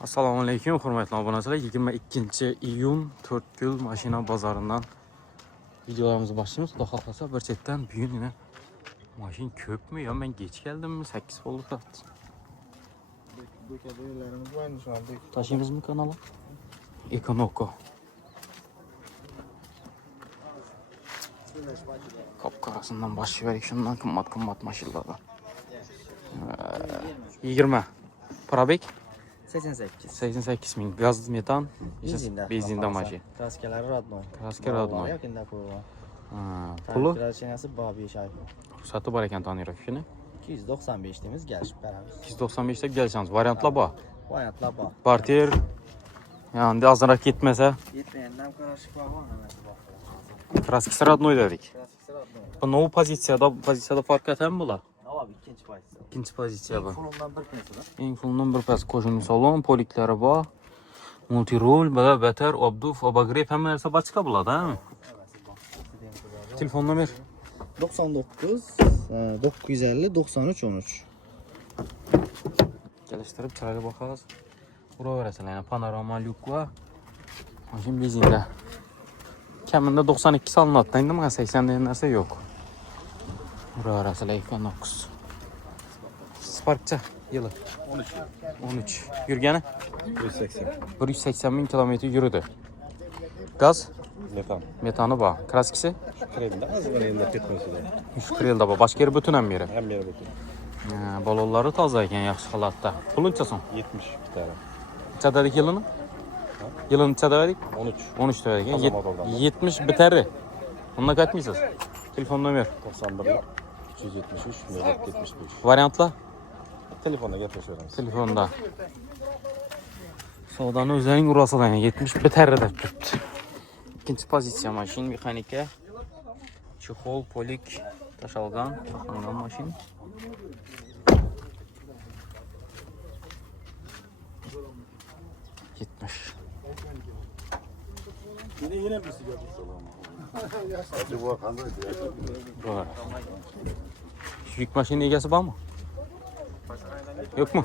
Assalomu alaykum, hurmatli obunachilar. 22-iyun 4 mashina bozoridan videolarimizni boshlaymiz. Xudo xohlasa bir chetdan bugun yana mashina ko'pmi yo men kech keldimmi? 8 bo'lib turibdi. Tashiymizmi kanalga? Ekonoko. Qop-qorasidan boshlayverik. Shundan qimmat mashinalar. 20 Probek 88 ming. Gaz, metan, benzinda mashina. Kraskalari Radno. Kraska Radno. Pulu? Kraskanasi bor 5 oy. Ruxsati bor ekan taniyroq shuni. 295 deymiz, kelishib beramiz. 295 deb kelishamiz. Variantlar bor. Variantlar bor. Portier yani azroq ketmasa, Yetmagandan qarashib qo'ygan hammasi bor. Kraskasi Radnoy dedik. Kraskasi Radno. Bu nov pozitsiyada farq etami bular? Abi ikinci pozitsiya. İkinci pozitsiya bu. Fulundan bir pensida. Eng fulundan bir pas qo'shimcha salon, poliklari bor. Multirol, bala beter, obduf, obagrev hamma narsa bochqa bo'ladi, ha? Telefon nomer 99 950 93 13. kelishtirib chiroyli boqamiz. Uraverasizlar, yana panorama lyuk va mashina benzinda. Kamida 92 solinadi, endi mana 80 degan narsa yo'q. Uraverasizlar Ekonokos. Sparkcha yılı 13. Yürgeni 180 bin kilometre yürüdü. Gaz metanı var. Kraskisi Şükrel'de var. Başka yeri bütün hem yeri. Balonları taze iken yaxşı halatda. Pulunca son 70 tane. Çadadik yılını? Yılını çadadik 13 dedik. 70 biteri. Onunla kaçmıyorsunuz? Telefon numara 91 373 74 75. Varyantla Telefonda yapışıyoruz. telefonda. Savdanın özlerinin urasıdan yani 70 biterre de tuttu. İkinci pozisyon maşin mexanika. Çexol, polik, taşalgan, taşlangan maşin. Gitmiş. Yine bir sigara tutalım. Hadi bu kandı. Buralar. Şu yük maşinin egesi var mı? Yok mu?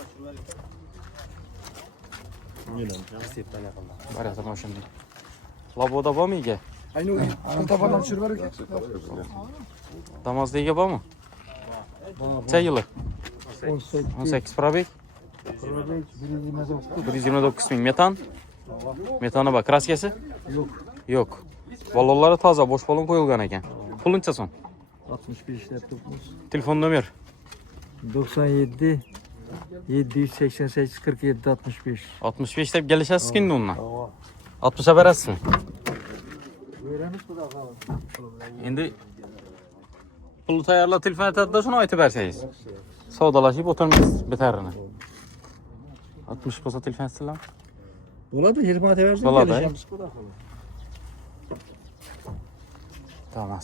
Yine setten yakında. Var ya maşin. Laboda var mı ege? Aynı o. Tabandan çırvarık. Damazda ege var mı? Çay yılı? 18 probek. 129 bin. Metan? Metana bak. Kraskesi? Yok. Balonları taze. Boş balon koyulgan eken. Pulunca son. 61 işlettik. Telefon numara 97 788 47 65. 65 deb gelişesiz ki onunla. 60'a verəsin. Endi pulu tayarla telefon etədə şunu aytıb versəyiz. Savdalaşıb oturmayız biterini. 60 bolsa telefon etsələr. Oladı 20 ate versin. Oladı. Geleceğimiz bu da. Tamam.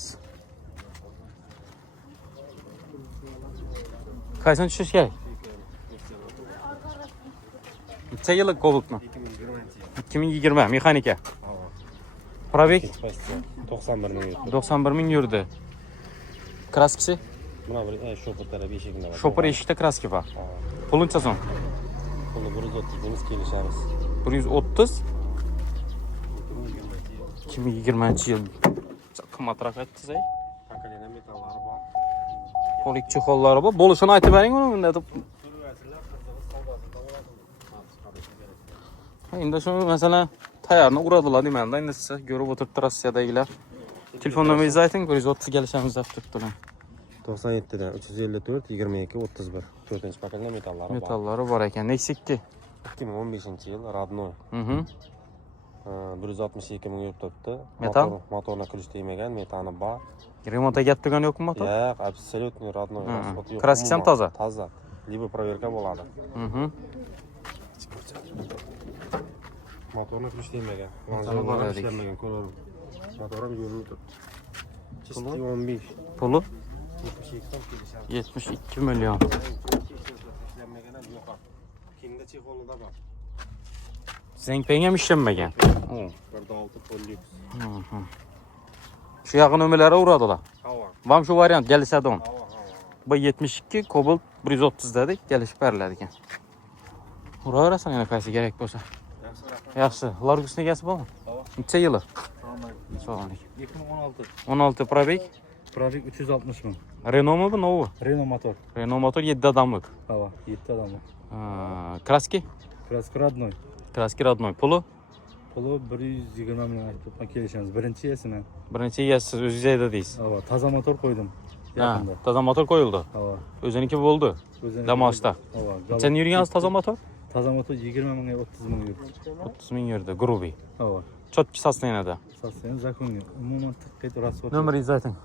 Kaysın düşüş gel. Neçə yıllık kovultma? 2020 mexanika. Probek 91 bin yurdu. 91 min yurdu. Kraskisi? Buna bir şopurlara bir şekilde var. Şopur eşikte kraski var. Pulunca son? Bunu 130 biniz gelişeriz. 130 2020 yıl qimmatroq aytdingiz. Kakalena metalları var. Polik çexolları var. Bo'lishini aytib bering uni bunda deb. Endi şu mesela tayarını uradılar demanda. Endi siz görüp oturtdu Rossiyadagilar. Telefon nomeringizni ayting, 130 kelishamiz deb turibdilar. 97'den 354 22 31. 4. pakalena metalları var. Metallari bor ekan. Nexikki. 2015 yıl Radnoy. 162 ming yurib turibdi. Metan? Motorna kirish tegmagan, metani bor. Remontga gap turgani yo'qmi motor? Yo'q, absolutно Radnoy. Kraskasi ham toza. Toza. Libo proverka bo'ladi. Motorna kirish tegmagan. Motorni bor edik. Ishlamagan, ko'raver. Motorim yo'lda turibdi. Chisti 15. Pulu 72 tam kelishadi. 72 milyon. Ishlanmagan ham yo'q. Kimda chexolida bor. Zengpeng ham ishlanmagan. 1.6 pollik. Şu yağın ömürlere uğradılar. Hava. Vam şu variant gelişedi on. Hava. Bu 72 Cobalt 130 dedik. Gelişip verirler ekan. Uraverasan yana qaysi kerak bo'lsa. Yaxshi. Largusning egasi bormi? Necha yili? Assalomu alaykum. 2016. 16 probeg. Probek 360 ming. Renaultmi bu novi? Renault motor. Renault motor 7 odamlik. Hava 7 odamlik. Kraski? Kraska родной. Kraski rodnoy. Puli? Puli 120 ming aytib kelishamiz. Birinchi esini. Birinchi egasi o'zingiz aytdi deysiz. Hava toza motor qo'ydim. Ha, Yaqinda. toza motor qo'yildi. Hava. O'ziniki bo'ldi. Dam olishda. Hava. Qancha yurgansiz toza motor? Toza motor 20 mingga 30 ming yurdi. 30 ming yurdi, grubiy. Hava. Chotki sosteniyada. Sosten zakonga. Umuman tiqqet rasvot. Nomeringizni ayting.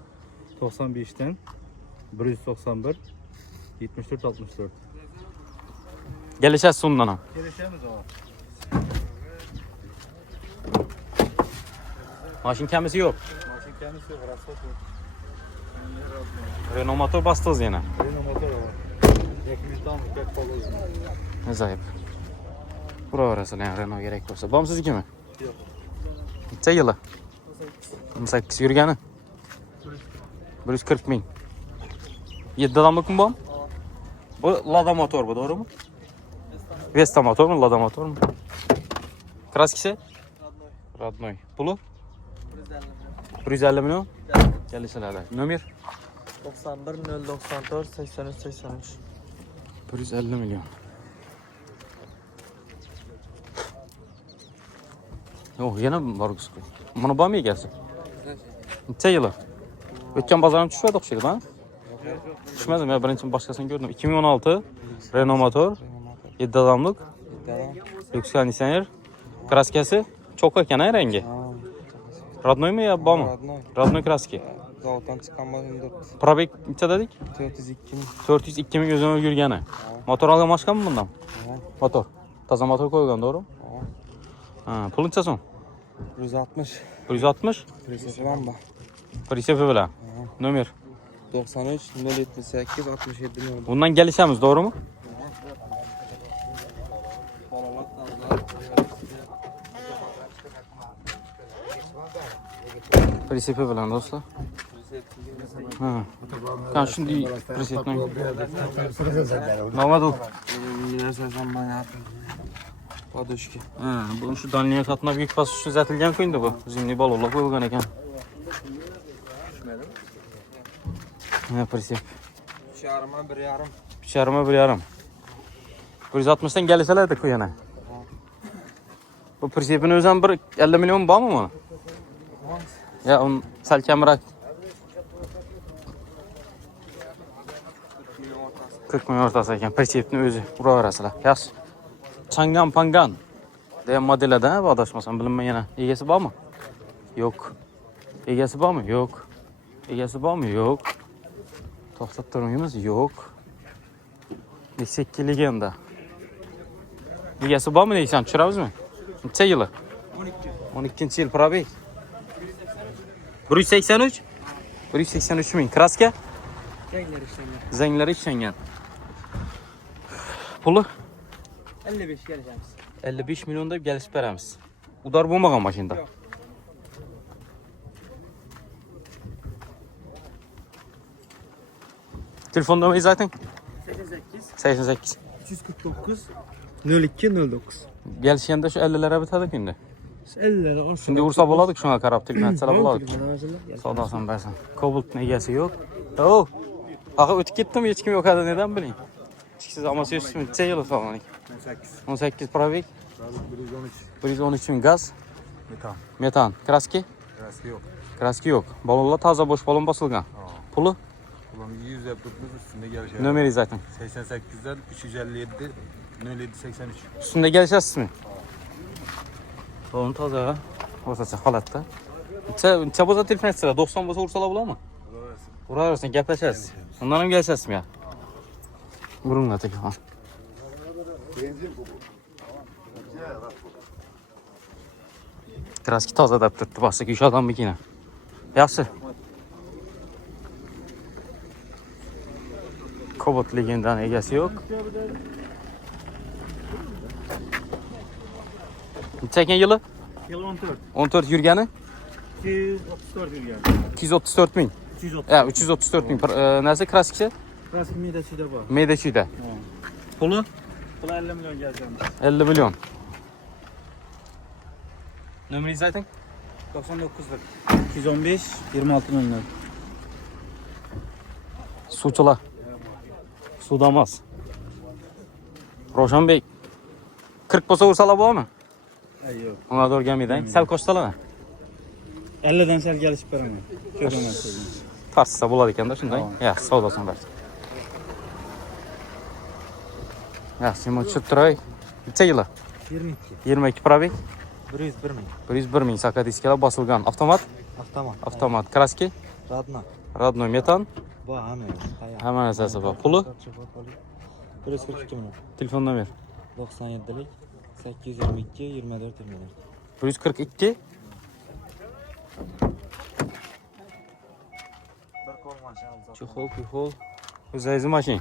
95 dan 191 74 64. Kelishasiz undan ham. Kelishamiz hava. Mashin kamisi yo'q. Mashin kamisi yo'q, rasvot yo'q. Renault motor bastınız yana. Renault motor hava. Dokumentan pek qo'llaydi. Ajoyib. Uraverasizlar yani Renault kerak bo'lsa. Bormi siznikimi? Yo'q. Necha yili? 18 yurgani? 140 ming. 7 odamlikmi bu? Bu Lada motor bu, doğru mu? Vesta motor mu, Lada motor mu? Kraskisi? Родной. Pulu? 150 milyon. Kelişilerler. Nömer? 91 094 83 83. 150 milyon. Yo'q, yana Largus. Buni bormi egasi? Necha yili? O'tgan bozordan tushmadi o'xshaydi, ha? Tushmadim, men birinchi boshqasini ko'rdim. 2016 Renault motor, 7 odamlik, lyuks konditsioner, kraskasi cho'q ekan rangi. Роднойmi yo bormi? Родной kraski. Zavoddan chiqqan bo'lsa Probek necha dedik? 402 ming. 402 ming o'zini yurgani. Motor olgan boshqami bundan? Motor. Toza motor qo'ygan, to'g'ri? Ha, pul necha so'm? 160. 160. Presepan bor. Prisepi bilan. Nomer. 93 078 67 ming. Bundan gelişemiz, doğru mu? Prisepi bilan dostlar. Ha. Kan şimdi presepten. Namadu. Minasazam bana. Podushki. Ha, bu şu danliye satına büyük bas üstü zatilgan koydu bu. Zimni balola koyulgan ekan. Ha, presep. Şarma 1,5. Şarma 1,5. 160'dan gelselerdi koyana. Bu presepin özden bir 50 milyon var mı? Ya on sal kamroq 40 milyon o'rtasi ekan. Presepni o'zi uraverasizlar. Yaxshi. Changan Pangan degan modelda bu adashmasam bilinmagan. Egasi bormi? Yo'q. Egasi bormi? Yo'q. Egasi bormi? Yo'q. To'xtab turmaymiz? Yo'q. Nexia legenda. Egasi bormi deysan, tushiramizmi? Necha yili? 12. 12-yil probek. 183. 183 ming. Kraska? Zanglar ishlangan. Puli? 55 geleceğiz. 55 milyon deb kelishib beramiz. Udar bo'lmagan mashinada. Telefon numarangizni ayting. 88 349 02 09. Gelishganda shu 50'lere bitadi endi. 50'lere olsun. Şimdi ursa bo'ladik shunga qarab tilmatsalar bo'ladik. Savdosan bersin. Cobalt'ning egasi yo'q. Oh. Axir o'tib ketdimi, hech kim yo'q hali nedan biling. Siz ama sözsün necha yili sog'lik? 18 probek. 113 ming gaz. Metan. Kraski? Kraski yo'q. Kraski yo'q. Balonlar toza bo'sh balon bosilgan. Puli? Ulan 100 yaptırdık üstünde gelişe. Nomeringizni ayting. 88'den 357 0783. Üstünde gelishasizmi? Balon toza. O'rtacha holatda. Necha bo'lsa telefon etsalar, 90 bo'lsa ursalar bo'ladimi? Uraversin, gaplashasiz. Undan ham kelishasizmi ya? Urunglar telefon. Kraski toza deb turibdi, bosik ish odamnikina. Yaxshi. Cobalt legendaning egasi yo'q. Necha ekan yili? Yıl 14. 14 yurgani? 234 yurgan. 234 ming. 330. Ya 334 ming. Narsa kraskisi? Klasik midasida bor. Meydachida. Puli? Bu 50 milyon geleceğimiz. 50 milyon. Nömrenizi ayting. 99'lık. 215 26 milyon. Suvchilar. Suvdamas. Ravshanbek. 40 bo'lsa ursalar bo'ladimi? Yo'q. Unga to'g'ri kelmaydi. Sal qo'shsalar. 50'den sel gelişip beraman. Köp emas. Tartsa bo'ladi ekanda shunday. Yaxshi, savdosini bersin. Yaxshi, men tushib turay. Necha yili? 22. 22 probeg. 101 ming. 101 ming sakadiskalar bosilgan. Avtomat, Avtomat. avtomat, kraski, Radna. rodnoy metan, Bu hamma. hamma narsasi bor. Puli, 142 milyon. telefon nomer 97'lik 822 24 24. 142 Chuxol, puxol. O'zingizni mashina.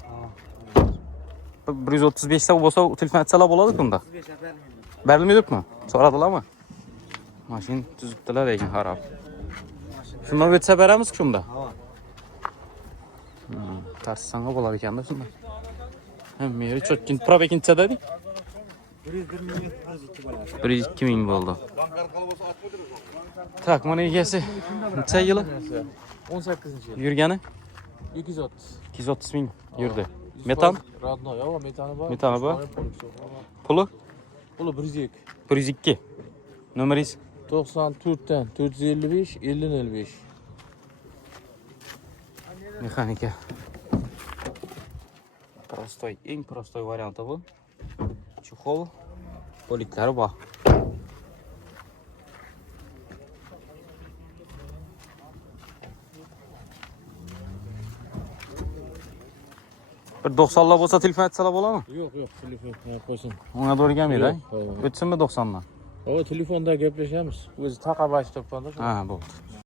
135 ta bo'lsa telefon atsalar bo'ladi bunda. Berilmaydi-mi? So'radilarmi? Mashina tuzibdilar lekin xarob. Shundan o'tsa beramiz shunda. Tarsanga bo'ladi ekanda shunda. Hamma yeri cho'tkin probek necha dedik? 101 milyon 102 bo'ladi. 102 ming bo'ldi. Tak, mana egasi necha yili 18-yil. yurgani? 230. 230 ming yurdi. Metan? Radno, yo'q, metani bor. Metani bor. Puli. Puli Puli 102. 102. Nomeringiz 94 dan 455 50 05. mexanika. Prostoy, eng prostoy varianti bu. Chuxol, poliklari bor. Bir 90'lar bo'lsa telefon etsalar bo'ladimi? Yo'q, telefon qo'ysin. Unga to'g'ri kelmaydi. Yo'q, O'tsinmi 90dan? telefonda gaplashamiz. O'zi taqabash topganda. Ha, bo'ldi.